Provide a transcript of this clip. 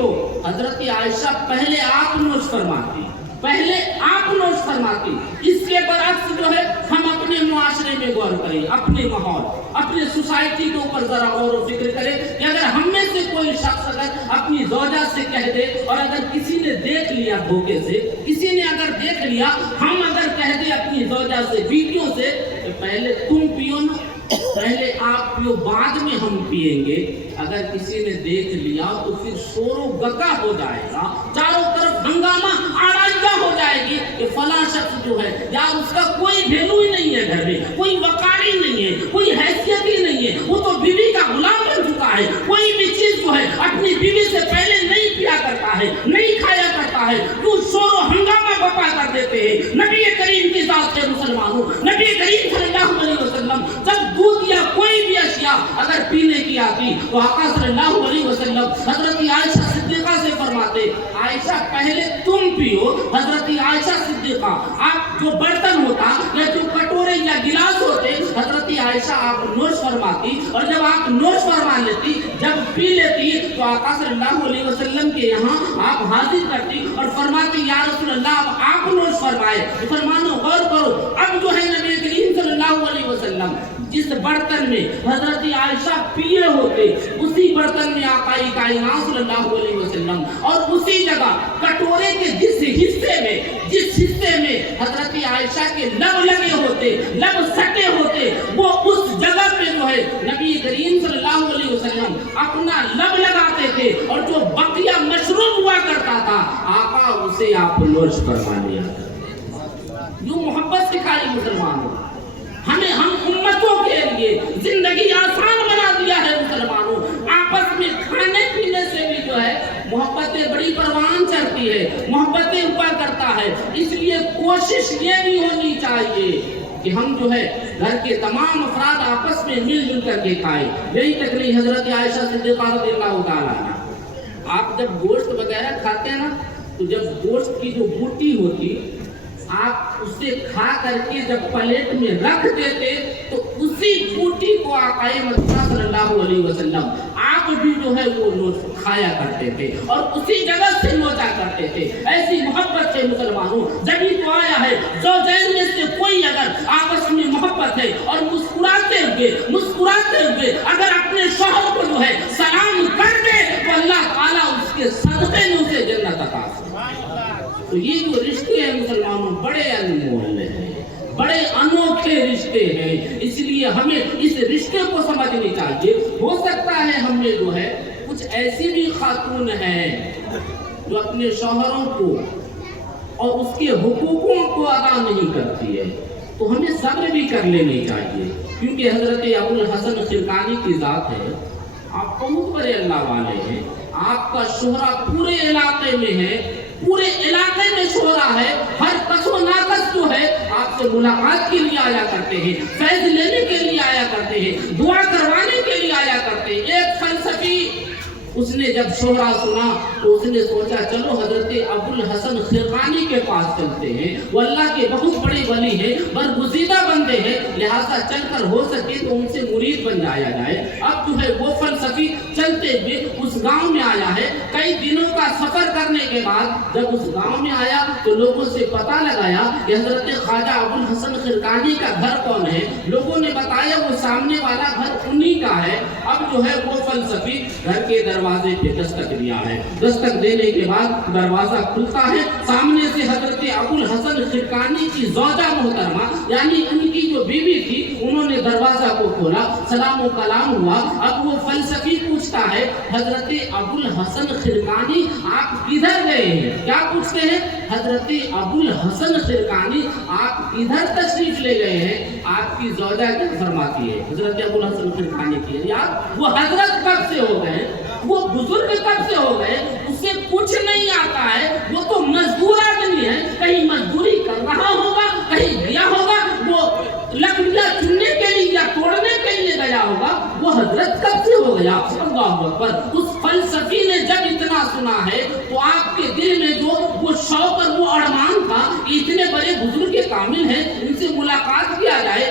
پیو. حضرت عائشہ پہلے آپ نوش فرماتی, پہلے آپ نوش فرماتی. اس کے برعکس جو ہے ہم اپنے معاشرے میں غور کریں, اپنے ماحول, اپنے سوسائٹی کے اوپر ذرا غور و فکر کریں کہ اگر ہم میں سے کوئی شخص اگر اپنی زوجہ سے کہہ دے, اور اگر کسی نے دیکھ لیا دھوکے سے, کسی نے اگر دیکھ لیا, ہم اگر کہہ دیں اپنی زوجہ سے, بیٹیوں سے, کہ پہلے تم پیو نا, پہلے آپ پیو بعد میں ہم پیئیں گے. اگر کسی نے دیکھ لیا تو پھر شور و گکا ہو جائے گا, چاروں طرف ہنگامہ آرائیدہ ہو جائے گی کہ فلاں شخص جو ہے یار اس کا کوئی ویلو ہی نہیں ہے گھر میں, کوئی وقار ہی نہیں ہے, کوئی حیثیت ہی نہیں ہے, وہ تو بیوی کا غلام بن چکا ہے. کوئی بھی چیز جو ہے اپنی بیوی سے پہلے نہیں پیا کرتا ہے, نہیں کھایا کرتا ہے, تو شور و ہنگامہ بپا کر دیتے ہیں. نبی کریم کی ذات سے مسلمانوں, نبی کریم صلی اللہ علیہ وسلم جب دودھ یا کوئی بھی اشیاء اگر پینے کی آتی تو آقا صلی اللہ علیہ وسلم حضرت عائشہ صدیقہ سے فرماتے, عائشہ پہلے تم پیو. حضرت عائشہ صدیقہ, آپ جو برتن ہوتا یا جو کٹورے یا گلاس ہوتے, حضرت عائشہ آپ نوش فرماتی, اور جب آپ نوش فرما لیتی, جب پی لیتی تو آقا صلی اللہ علیہ وسلم کے یہاں آپ حاضر کرتی اور فرماتی یا رسول اللہ اب آپ نوش فرمائے. مسلمانوں غور کرو, اب جو ہے نبی کریم صلی اللہ علیہ وسلم جس برتن میں حضرت عائشہ پیے ہوتے, اسی برتن میں آقا کائنات صلی اللہ علیہ وسلم, اور اسی جگہ کٹورے کے جس حصے میں حضرت عائشہ کے لب لگے ہوتے, لب سٹے ہوتے, وہ اس جگہ پہ جو ہے نبی کریم صلی اللہ علیہ وسلم اپنا لب لگاتے تھے, اور جو بقیہ مشروب ہوا کرتا تھا آقا اسے آپ نوش فرما لیا. جو محبت سکھائی مسلمانوں, ہمیں ہم امتوں کے لیے زندگی آسان بنا دیا ہے مسلمانوں. آپس میں کھانے پینے سے بھی جو ہے محبتیں بڑی پروان چڑھتی ہے, محبتیں اوپر کرتا ہے. اس لیے کوشش یہ بھی ہونی چاہیے کہ ہم جو ہے گھر کے تمام افراد آپس میں مل جل کر کے کھائیں. یہی تقریر حضرت عائشہ صدیقہ رضی اللہ تعالیٰ عنہا, آپ جب گوشت وغیرہ کھاتے ہیں نا, تو جب گوشت کی جو بوٹی ہوتی آپ اسے کھا کر کے جب پلیٹ میں رکھ دیتے تو اسی بوٹی کو آقا مدینہ صلی اللہ علیہ وسلم آپ بھی جو ہے وہ نوش کھایا کرتے تھے اور اسی جگہ سے نوچا کرتے تھے. ایسی محبت سے مسلمانوں جبھی تو آیا ہے زوجین میں سے کوئی اگر آپس میں محبت ہے اور مسکراتے ہوئے اگر اپنے شوہر کو جو ہے سلام کر دے تو اللہ تعالیٰ اس کے صدقے میں اسے جنت عطا فرمائے. تو یہ جو رشتے ہیں مسلمانوں بڑے انمول ہیں, بڑے انوکھے رشتے ہیں. اس لیے ہمیں اس رشتے کو سمجھنی چاہیے. ہو سکتا ہے ہم میں جو ہے کچھ ایسی بھی خاتون ہیں جو اپنے شوہروں کو اور اس کے حقوقوں کو ادا نہیں کرتی ہے, تو ہمیں صبر بھی کر لینی چاہیے. کیونکہ حضرت ابو الحسن خرقانی کی ذات ہے, آپ بہت بڑے اللہ والے ہیں, آپ کا شہرہ پورے علاقے میں ہے, پورے علاقے میں شہرہ ہے. ہر کس و ناکس جو ہے آپ سے ملاقات کے لیے آیا کرتے ہیں, فیض لینے کے لیے آیا کرتے ہیں, دعا کروانے کے لیے آیا کرتے ہیں. ایک فلسفی اس نے جب شہرہ سنا تو اس نے سوچا چلو حضرت ابو الحسن خرقانی کے پاس چلتے ہیں, وہ اللہ کے بہت بڑے ولی ہیں, برگزیدہ بندے ہیں, لہذا چل کر ہو سکے تو ان سے مرید بن جایا جائے. اب جو ہے وہ فلسفی چلتے ہوئے اس گاؤں میں آیا ہے. کئی دنوں کا سفر کرنے کے بعد جب اس گاؤں میں آیا تو لوگوں سے پتہ لگایا کہ حضرت خواجہ ابو الحسن خرقانی کا گھر کون ہے. لوگوں نے بتایا وہ سامنے والا گھر انہی کا ہے. اب جو ہے وہ فلسفی گھر کے دروازے پہ دستک دیا ہے. دستک دینے کے بعد دروازہ کھلتا ہے, سامنے سے حضرت ابو الحسن خرقانی کی زوجہ محترمہ یعنی ان کی جو بیوی تھی انہوں نے دروازہ کو کھولا, سلام و کلام ہوا. اب وہ فلسفی پوچھتا ہے حضرت ابو الحسن خرقانی آپ کدھر گئے ہیں؟ کیا پوچھتے ہیں؟ حضرت ابو الحسن خرقانی آپ کدھر تشریف لے گئے ہیں؟ آپ کی زوجہ کیا فرماتی ہے؟ حضرت ابو الحسن خرقانی کی یار وہ حضرت کب سے ہو گئے, وہ بزرگ کب سے ہو گئے, اسے کچھ نہیں آتا ہے, وہ تو مزدور آدمی ہے, کہیں مزدوری کر رہا ہوگا, کہیں گیا ہوگا, وہ لکڑیاں چننے کے لیے یا توڑنے کے لیے گیا ہوگا, وہ حضرت کب سے ہو گیا. اللہ اکبر. اس فلسفی نے جب اتنا سنا ہے تو آپ کے دل میں جو وہ شوق اور وہ ارمان تھا اتنے بڑے بزرگ کامل ہیں ان سے ملاقات کیا جائے.